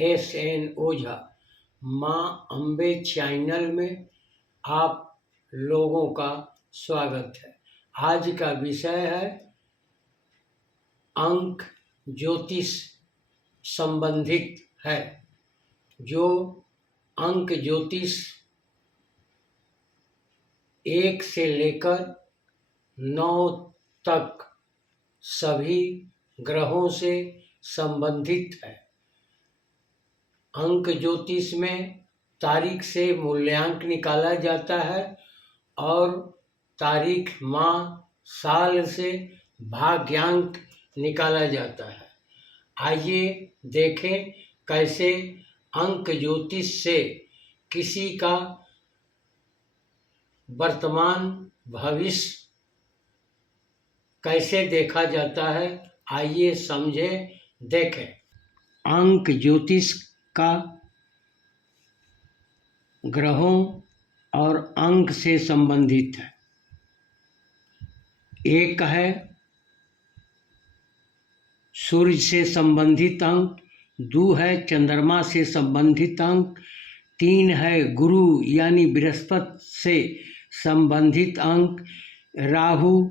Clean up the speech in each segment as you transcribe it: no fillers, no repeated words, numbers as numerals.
SN ओझा माँ Ambe channel में आप लोगों का स्वागत है। आज का विषय है अंक ज्योतिष संबंधित है। जो अंक ज्योतिष 1 से लेकर 9 तक सभी ग्रहों से संबंधित है। अंक ज्योतिष में तारीख से मूल्यांक निकाला जाता है और तारीख, माह, साल से भाग्यांक निकाला जाता है। आइए देखें कैसे अंक ज्योतिष से किसी का वर्तमान भविष्य कैसे देखा जाता है। आइए समझें, देखें। अंक ज्योतिष का ग्रहों और अंक से संबंधित है। एक है सूर्य से संबंधित अंक, 2 है चंद्रमा से संबंधित अंक, 3 है गुरु यानी बृहस्पति से संबंधित अंक, राहु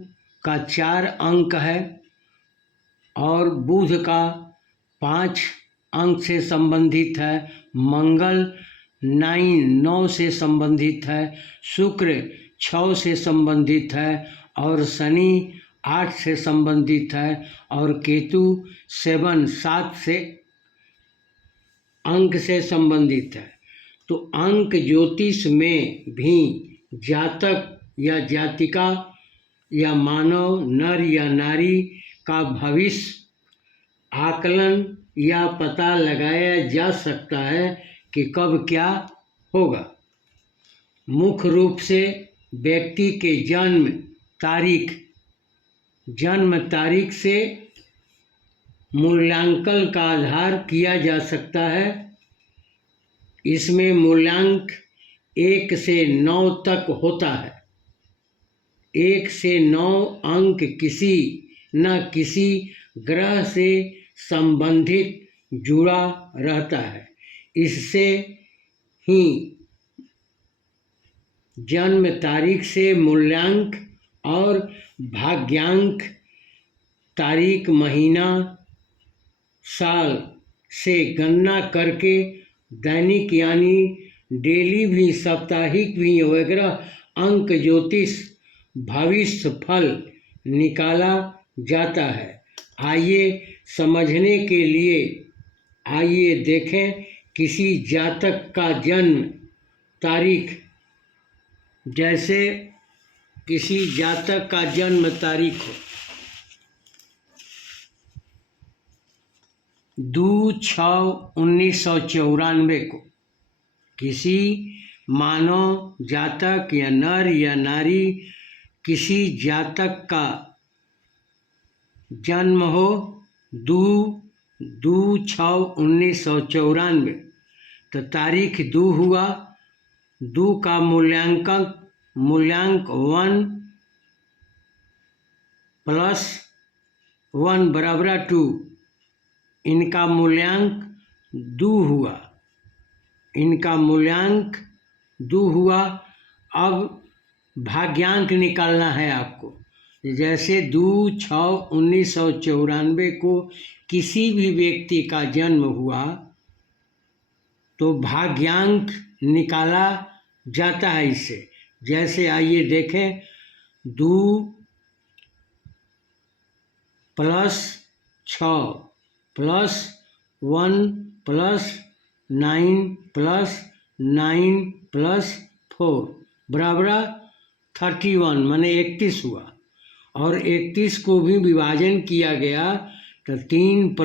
का 4 अंक है और बुध का 5 अंक से संबंधित है, मंगल 9 से संबंधित है, शुक्र 6 से संबंधित है और शनि 8 से संबंधित है और केतु 7 से अंक से संबंधित है। तो अंक ज्योतिष में भी जातक या जातिका या मानव नर या नारी का भविष्य आकलन या पता लगाया जा सकता है कि कब क्या होगा। मुख्य रूप से व्यक्ति के जन्म तारीख से मूल्यांकन का आधार किया जा सकता है। इसमें मूल्यांक 1 से 9 तक होता है। 1 से 9 अंक किसी न किसी ग्रह से संबंधित जुड़ा रहता है। इससे ही जन्म तारीख से मूल्यांक और भाग्यांक तारीख, महीना, साल से गणना करके दैनिक यानी डेली भी, साप्ताहिक भी वगैरह अंक ज्योतिष भविष्य फल निकाला जाता है। आइए समझने के लिए आइए देखें किसी जातक का जन्म तारीख। जैसे किसी जातक का जन्म तारीख हो 2/6/1994 को, किसी मानव जातक या नर या नारी किसी जातक का जन्म हो 2/6/1994 तो तारीख 2 हुआ। 2 का मूल्यांक 1 + 1 = 2। इनका मूल्यांक 2 हुआ। अब भाग्यांक निकालना है आपको। जैसे 2/6/1994 को किसी भी व्यक्ति का जन्म हुआ तो भाग्यांक निकाला जाता है इससे। जैसे आइए देखें, 2 + 6 + 1 + 9 + 9 + 4 = 31, माने 31 हुआ। और 31 को भी विभाजन किया गया तो 3 +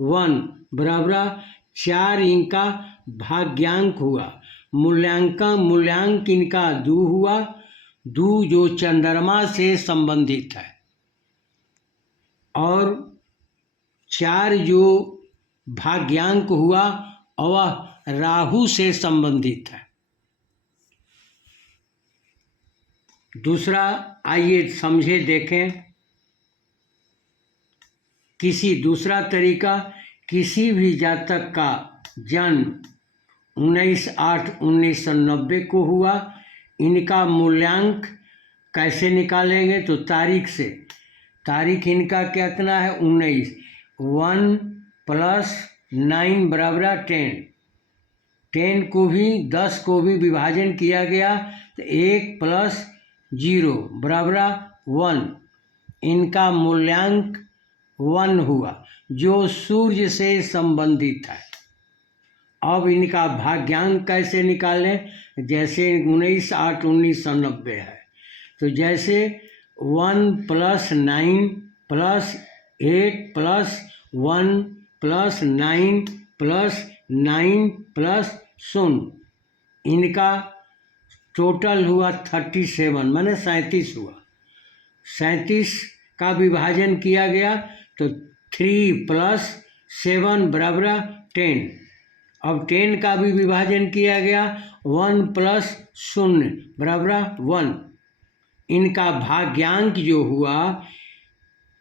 1 = 4 इनका भाग्यांक हुआ। मूल्यांक इनका 2 हुआ। 2 जो चंद्रमा से संबंधित है और 4 जो भाग्यांक हुआ वह राहु से संबंधित है। दूसरा आइए समझे, देखें दूसरा तरीका, किसी भी जातक का जन्म 19/8/1990 को हुआ। इनका मूल्यांक कैसे निकालेंगे? तो तारीख से। तारीख इनका कितना है? 19। 1 + 9 = 10। 10 को भी 10 को भी विभाजन किया गया तो 1 + 0 = 1। इनका मूल्यांक 1 हुआ, जो सूर्य से संबंधित है। अब इनका भाग्यांक कैसे निकालें? जैसे 19/8/1990 है, तो जैसे 1 + 9 + 8 + 1 + 9 + 9 + 0, इनका टोटल हुआ 37, माने 37 हुआ। 37 का विभाजन किया गया तो 3 + 7 = 10। अब 10 का भी विभाजन किया गया, 1 + 0 = 1। इनका भाग्यांक जो हुआ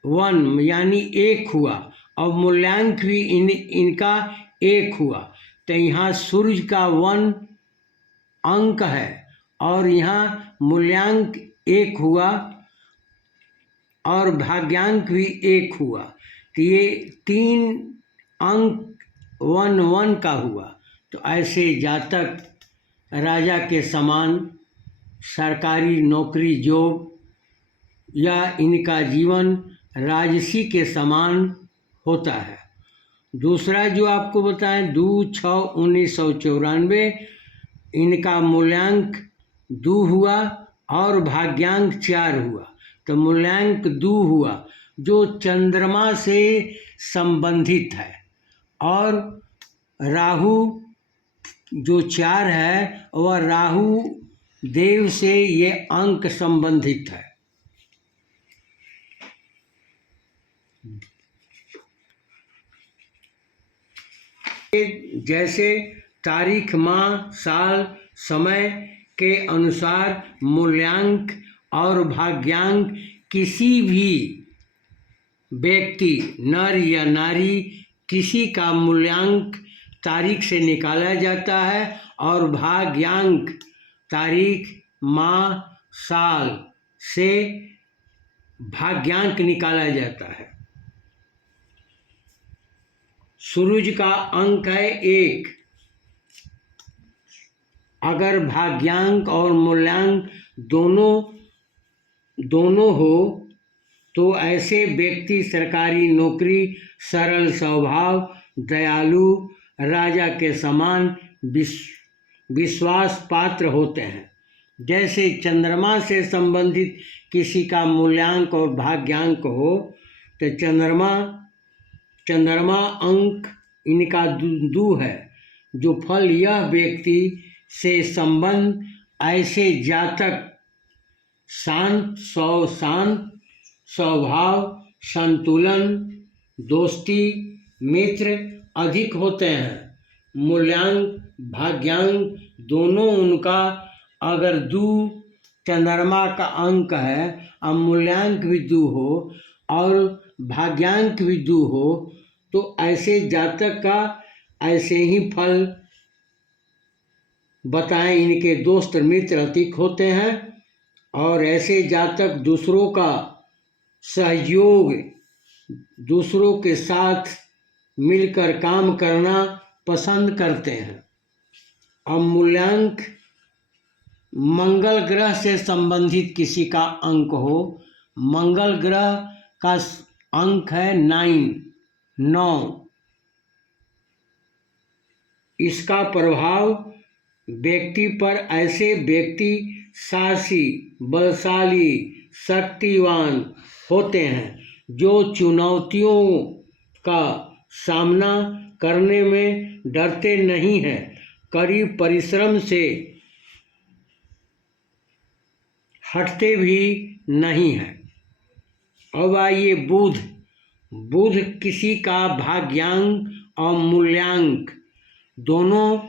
1, यानी 1 हुआ। अब मूल्यांक भी इनका 1 हुआ। तो यहाँ सूर्य का 1 अंक है और यहाँ मूल्यांक 1 हुआ और भाग्यांक भी 1 हुआ। तो ये 3 अंक 1 1 का हुआ। तो ऐसे जातक राजा के समान सरकारी नौकरी जॉब या इनका जीवन राजसी के समान होता है। दूसरा जो आपको बताएं 2/6/1994, इनका मूल्यांक 2 हुआ और भाग्यांक 4 हुआ। तो मूल्यांक 2 हुआ, जो चंद्रमा से संबंधित है, और राहु जो 4 है वह राहु देव से ये अंक संबंधित है। जैसे तारीख, माह, साल, समय के अनुसार मूल्यांक और भाग्यांक किसी भी व्यक्ति, नर या नारी, किसी का मूल्यांक तारीख से निकाला जाता है और भाग्यांक तारीख, माह, साल से भाग्यांक निकाला जाता है। सूरज का अंक है 1। अगर भाग्यांक और मूल्यांक दोनों हो तो ऐसे व्यक्ति सरकारी नौकरी, सरल स्वभाव, दयालु, राजा के समान विश्वास पात्र होते हैं। जैसे चंद्रमा से संबंधित किसी का मूल्यांक और भाग्यांक हो तो चंद्रमा अंक इनका 2 है, जो फल यह व्यक्ति से संबंध ऐसे जातक शांत स्वभाव, संतुलन, दोस्ती, मित्र अधिक होते हैं। मूल्यांक भाग्यांक दोनों उनका अगर 2 चंद्रमा का अंक है और मूल्यांक भी 2 हो और भाग्यांक भी 2 हो तो ऐसे जातक का ऐसे ही फल बताएं। इनके दोस्त मित्र अधिक होते हैं और ऐसे जातक दूसरों का सहयोग, दूसरों के साथ मिलकर काम करना पसंद करते हैं। अब मूल्यांक मंगल ग्रह से संबंधित किसी का अंक हो, मंगल ग्रह का अंक है 9। इसका प्रभाव व्यक्ति पर ऐसे व्यक्ति साहसी, बलशाली, शक्तिवान होते हैं, जो चुनौतियों का सामना करने में डरते नहीं हैं, कड़ी परिश्रम से हटते भी नहीं हैं। अब आइए बुध किसी का भाग्यांक और मूल्यांक दोनों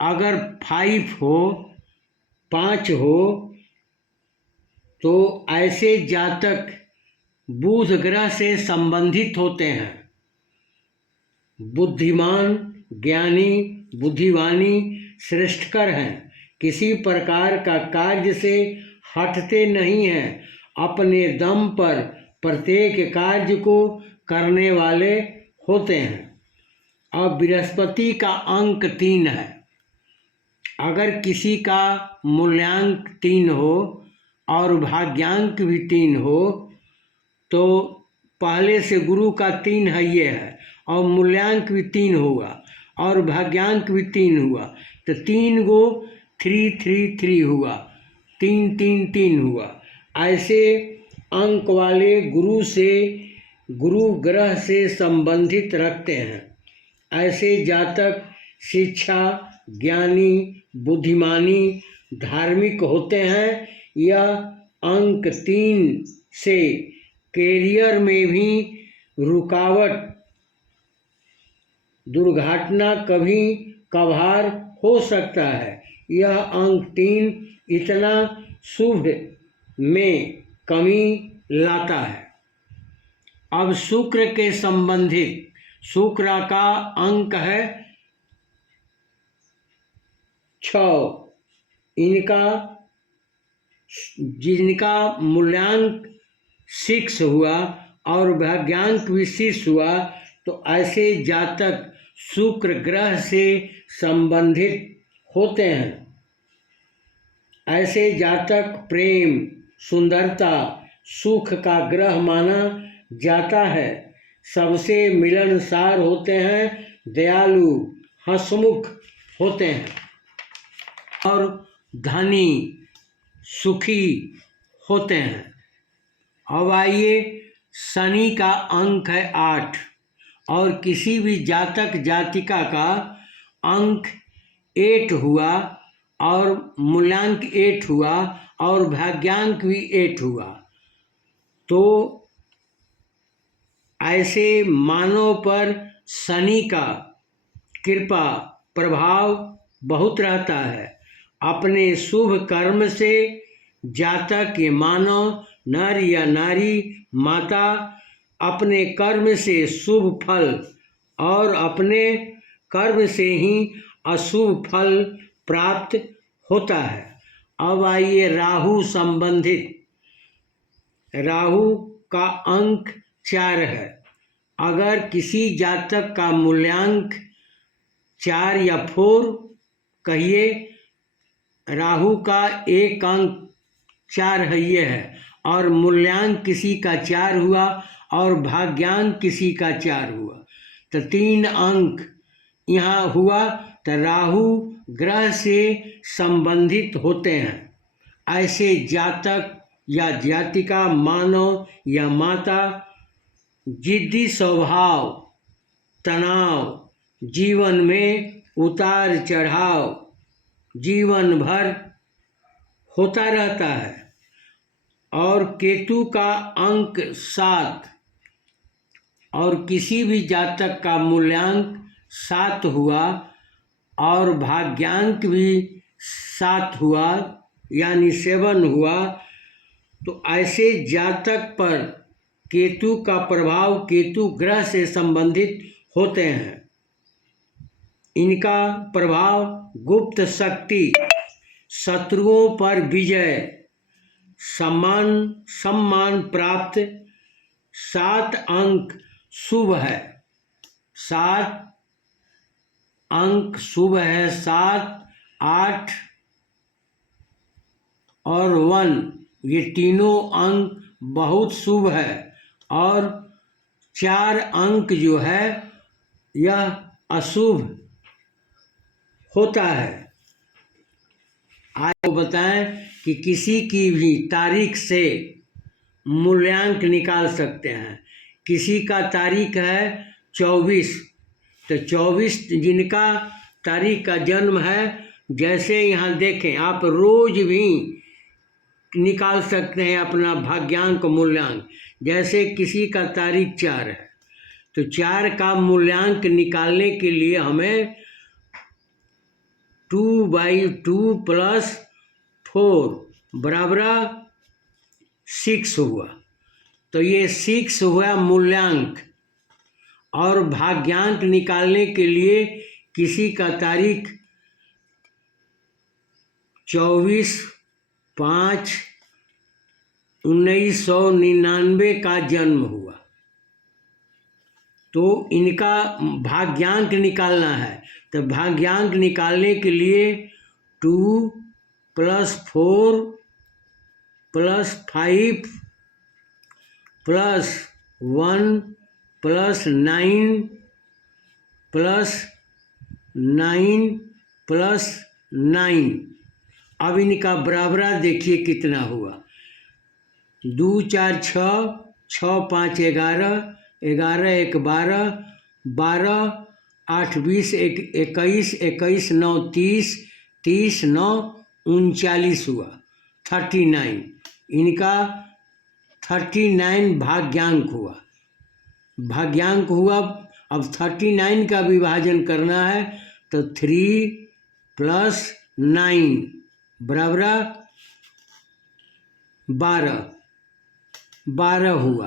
अगर 5 हो तो ऐसे जातक बुध ग्रह से संबंधित होते हैं। बुद्धिमान, ज्ञानी, बुद्धिमानी श्रेष्ठकर हैं। किसी प्रकार का कार्य से हटते नहीं हैं। अपने दम पर प्रत्येक कार्य को करने वाले होते हैं। अब बृहस्पति का अंक 3 है। अगर किसी का मूल्यांक 3 हो और भाग्यांक भी 3 हो तो पहले से गुरु का 3 है ये है, और मूल्यांक भी 3 होगा और भाग्यांक भी 3 हुआ, तो 3 गो 3 3 3 हुआ, 3 3 3 हुआ। ऐसे अंक वाले गुरु ग्रह से संबंधित रखते हैं। ऐसे जातक शिक्षा, ज्ञानी, बुद्धिमानी, धार्मिक होते हैं। यह अंक 3 से कैरियर में भी रुकावट, दुर्घटना कभी कभार हो सकता है। यह अंक 3 इतना शुभ में कमी लाता है। अब शुक्र के संबंधित, शुक्र का अंक है 6। जिनका मूल्यांक 6 हुआ और भाग्यांक भी 6 हुआ, तो ऐसे जातक शुक्र ग्रह से संबंधित होते हैं। ऐसे जातक प्रेम, सुंदरता, सुख का ग्रह माना जाता है। सबसे मिलनसार होते हैं, दयालु, हंसमुख होते हैं और धनी, सुखी होते हैं। अब आइए, शनि का अंक है 8 और किसी भी जातक जातिका का अंक 8 हुआ और मूल्यांक 8 हुआ और भाग्यांक भी 8 हुआ, तो ऐसे मानव पर शनि का कृपा प्रभाव बहुत रहता है। अपने शुभ कर्म से जातक के मानव, नर या नारी, माता अपने कर्म से शुभ फल और अपने कर्म से ही अशुभ फल प्राप्त होता है। अब आइए राहु संबंधित। राहु का अंक 4 है। अगर किसी जातक का मूल्यांक 4 या 4 कहिए, राहु का एक अंक 4 है ये है, और मूल्यांक किसी का 4 हुआ और भाग्यांक किसी का 4 हुआ, तो 3 अंक यहाँ हुआ, तो राहु ग्रह से संबंधित होते हैं। ऐसे जातक या जातिका, मानव या माता जिद्दी स्वभाव, तनाव, जीवन में उतार चढ़ाव जीवन भर होता रहता है। और केतु का अंक 7 और किसी भी जातक का मूल्यांक 7 हुआ और भाग्यांक भी 7 हुआ यानी 7 हुआ, तो ऐसे जातक पर केतु का प्रभाव केतु ग्रह से संबंधित होते हैं। इनका प्रभाव गुप्त शक्ति, शत्रुओं पर विजय, सम्मान प्राप्त। 7 अंक शुभ है, 7 अंक शुभ है, 7, 8 और 1, ये तीनों अंक बहुत शुभ है। और 4 अंक जो है यह अशुभ होता है। आपको बताएं कि किसी की भी तारीख से मूल्यांक निकाल सकते हैं। किसी का तारीख है 24, तो 24 जिनका तारीख का जन्म है, जैसे यहाँ देखें आप रोज भी निकाल सकते हैं अपना भाग्यांक मूल्यांक। जैसे किसी का तारीख 4 है, तो 4 का मूल्यांक निकालने के लिए हमें 2/2 + 4 बराबर 6 हुआ, तो ये 6 हुआ मूल्यांक। और भाग्यांक निकालने के लिए किसी का तारीख 24/5/1999 का जन्म हुआ, तो इनका भाग्यांक निकालना है। तो भाग्यांक निकालने के लिए 2 + 4 + 5 + 1 + 9 + 9 + 9। अब इनका बराबरा देखिए कितना हुआ। 2 4 6, 6 5 11, 11 1 12, 12 8 20, 21, 21 9 30, 30 9 39 हुआ, 39। इनका 39 भाग्यांक हुआ। भाग्यांक हुआ। अब 39 का विभाजन करना है, तो 3 + 9 बराबर 12, 12 हुआ।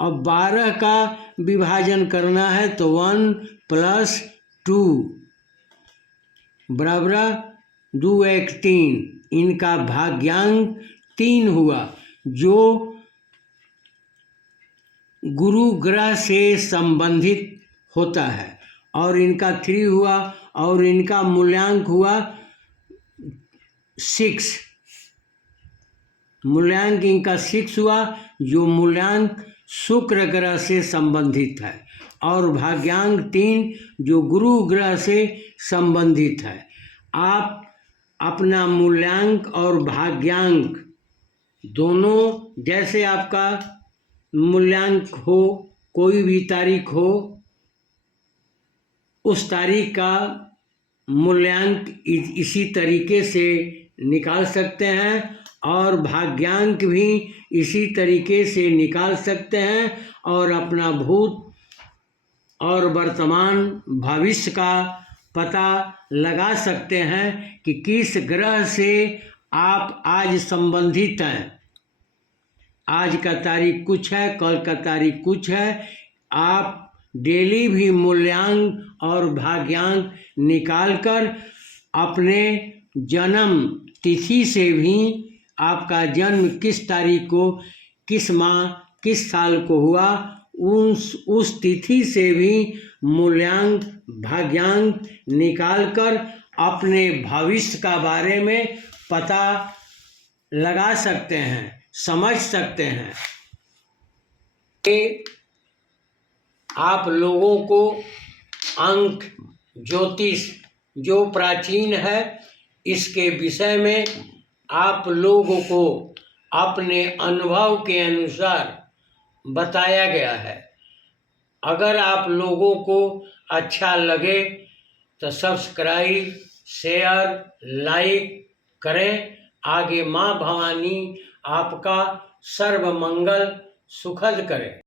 अब 12 का विभाजन करना है, तो 1 + 2 बराबर 2 1 3। इनका भाग्यांक 3 हुआ, जो गुरु ग्रह से संबंधित होता है। और इनका 3 हुआ, और इनका मूल्यांक हुआ 6। मूल्यांक इनका 6 हुआ, जो मूल्यांक शुक्र ग्रह से संबंधित है। और भाग्यांक 3, जो गुरु ग्रह से संबंधित है। आप अपना मूल्यांक और भाग्यांक दोनों, जैसे आपका मूल्यांक हो, कोई भी तारीख हो, उस तारीख का मूल्यांक इसी तरीके से निकाल सकते हैं, और भाग्यांक भी इसी तरीके से निकाल सकते हैं, और अपना भूत और वर्तमान भविष्य का पता लगा सकते हैं कि किस ग्रह से आप आज संबंधित हैं। आज का तारीख कुछ है, कल का तारीख कुछ है। आप डेली भी मूल्यांक और भाग्यांक निकालकर अपने जन्म तिथि से भी आपका जन्म किस तारीख को, किस माह, किस साल को हुआ, उस तिथि से भी मूल्यांक भाग्यांक निकालकर अपने भविष्य का बारे में पता लगा सकते हैं, समझ सकते हैं। आप लोगों को अंक ज्योतिष जो प्राचीन है, इसके विषय में आप लोगों को अपने अनुभव के अनुसार बताया गया है। अगर आप लोगों को अच्छा लगे तो सब्सक्राइब, शेयर, लाइक करें। आगे माँ भवानी आपका सर्व मंगल सुखद करें।